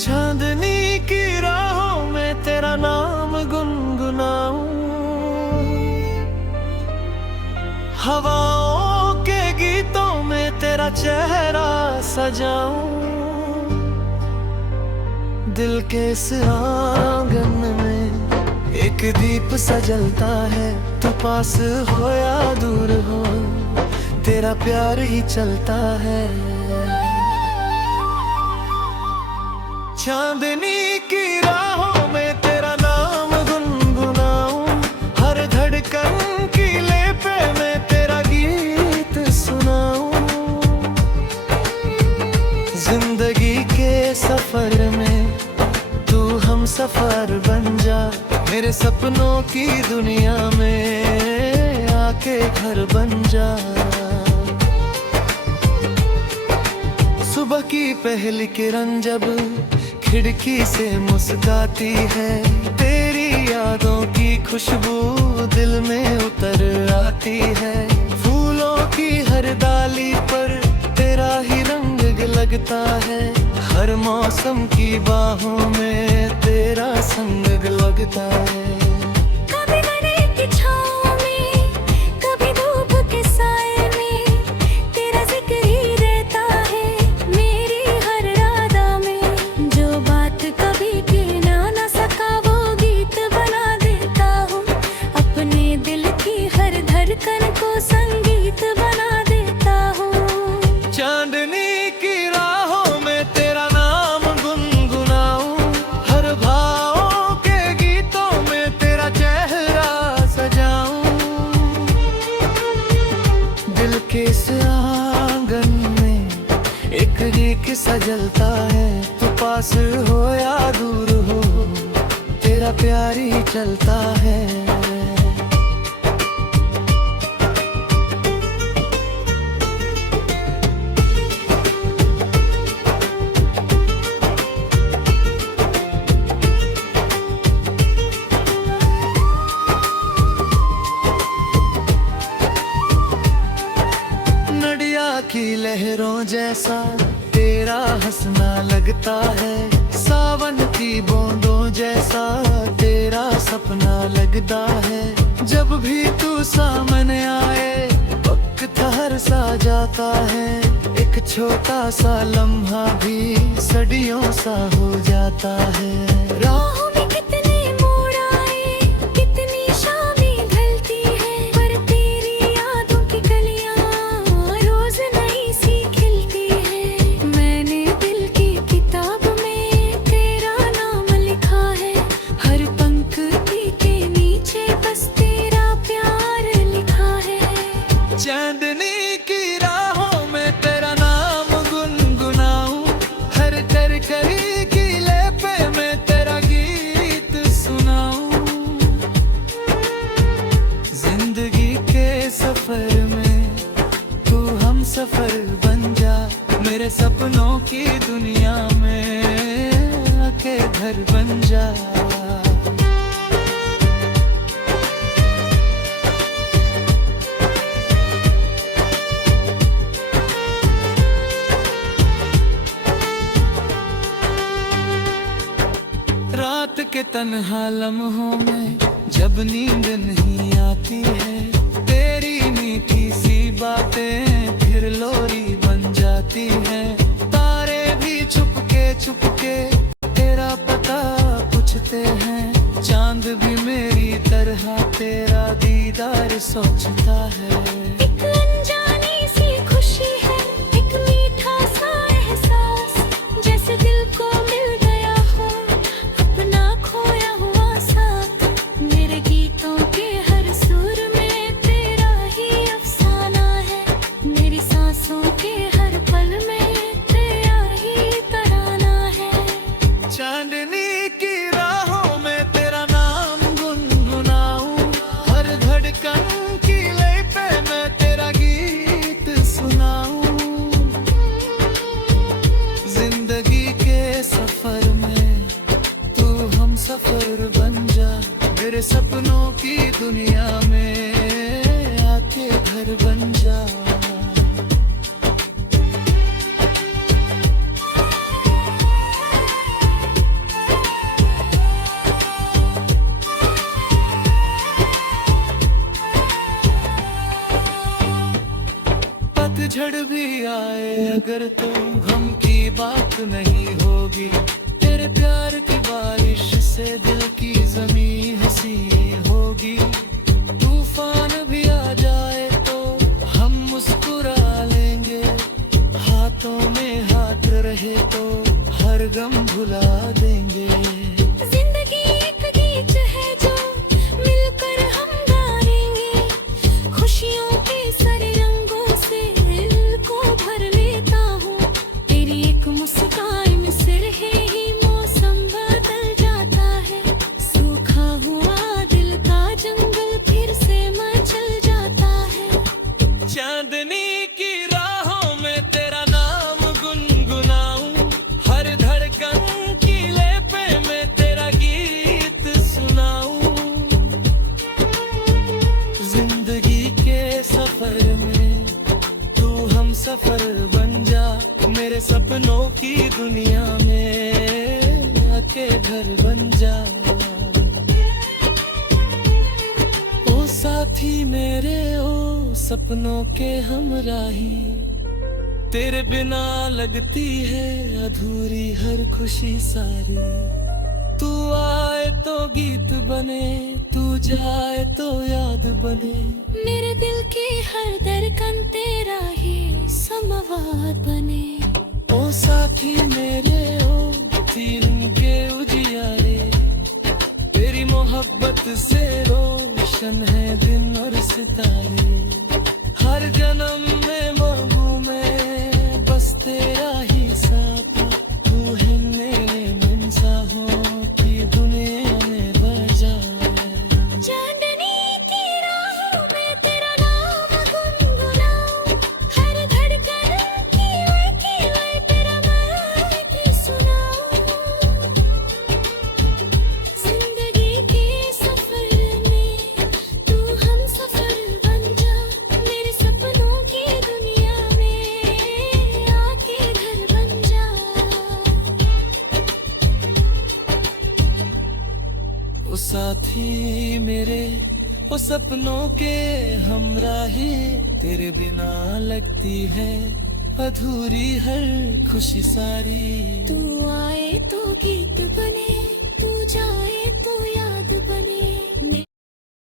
चांदनी की राहों में तेरा नाम गुनगुनाऊं, हवाओं के गीतों में तेरा चेहरा सजाऊं। दिल के इस आंगन में एक दीप सा जलता है, तू पास हो या दूर हो तेरा प्यार ही चलता है। चांदनी की राहों में तेरा नाम गुनगुनाऊं, हर धड़कन की लेपे में तेरा गीत सुनाऊं। जिंदगी के सफर में तू हम सफर बन जा, मेरे सपनों की दुनिया में आके घर बन जा। सुबह की पहली किरण जब खिड़की से मुस्काती है, तेरी यादों की खुशबू दिल में उतर आती है। फूलों की हर डाली पर तेरा ही रंग लगता है, हर मौसम की बाहों में तेरा संग लगता है। कभी गले की छाँव में, कभी धूप के साए में, तेरा जिक्र ही रहता है मेरी हर रादा में। जो बात कभी कहना न सका वो गीत बना देता हूँ, अपने दिल की हर धड़कन को संगीत बना देता हूँ। चांदनी की राहों में तेरा नाम गुनगुनाऊं, हर भावों के गीतों में तेरा चेहरा सजाऊं। दिल के इस आंगन में एक दीप सा जलता है, तू पास हो या दूर हो तेरा प्यार ही चलता है। की लहरों जैसा तेरा हंसना लगता है, सावन की बूंदों जैसा तेरा सपना लगता है। जब भी तू सामने आए वक्त ठहर सा जाता है, एक छोटा सा लम्हा भी सदियों सा हो जाता है। राहों में कितने मोड़ आए, कितनी शामें ढलती है, पर तेरी यादों की कलियां रोज नई सी खिलती है। मैंने दिल की किताब में तेरा नाम लिखा है, हर पंक्ति के नीचे बस तेरा प्यार लिखा है। चांदनी की राहों में तेरा नाम गुनगुनाऊं, हर तरकरी की लेपे में तेरा गीत सुनाऊं। जिंदगी के सफर में तू हम सफर बन जा, मेरे सपनों की दुनिया में आके घर बन जा। रात के तन्हा लम्हों में जब नींद नहीं आती है, तेरी मीठी सी बातें फिर लोरी बन जाती है। तारे भी छुपके तेरा पता पूछते हैं, चांद भी मेरी तरह तेरा दीदार सोचता है। एक अनजानी सी खुशी है, एक मीठा सा एहसास, जैसे दिल को मिल गया हो अपना खोया हुआ साथ। मेरे गीतों के हर सुर में तेरा ही अफसाना है, मेरी सांसों के हर पल में तेरा ही तराना है। चांदनी की राहों में तेरा नाम गुनगुनाऊं, हर धड़कन की लेपे में तेरा गीत सुनाऊं। जिंदगी के सफर में तू हम सफर बन जा, मेरे सपनों की दुनिया में आके घर बन जा। पतझड़ भी आए अगर तो हम की बात नहीं होगी, तेरे प्यार की बारिश से दिल की जमीन हंसी होगी। तूफान भी आ जाए तो हम मुस्कुरा लेंगे, हाथों में हाथ रहे तो हर गम भुला देंगे। जिंदगी एक गीत है जो मिलकर हम गाएंगे, खुशियों के सारे रंगों से दिल को भर लेता हूँ। तेरी एक मुस्कान से रहे ही मौसम बदल जाता है, सूखा हुआ दिल का जंगल फिर से मचल जाता है। चांदनी की राहों में तेरा नाम गुनगुनाऊं, हर धड़कन की लेपे में तेरा गीत सुनाऊं। जिंदगी के सफर में तू हम सफर बन जा, मेरे सपनों की दुनिया में आके घर बन जा। ओ साथी मेरे ओ सपनों के हमराही, तेरे बिना लगती है अधूरी हर खुशी सारी। तू आए तो गीत बने, तू जाए तो याद बने। मेरे दिल की हर धड़कन तेरा ही समावार बने। ओ साथी मेरे ओ तीन के उजियारे, तेरी मोहब्बत से रोशन है दिन और सितारे। हर जन्म में मांगू मैं बस तेरा ही साथ, तू है मेरे इंसानों की दुनिया में बजा। चांदनी की राहों में तेरा नाम गुनगुनाऊं, हर धड़कन की लय तेरा महक सुनाऊं। जिंदगी के सफर में तू हम सफर बन जा, मेरे सपनों की दुनिया में आके घर बन जा। ओ साथी मेरे ओ सपनों के हमराही, तेरे बिना लगती है अधूरी हर खुशी सारी। तू आए तो गीत बने, तू जाए तो याद बने।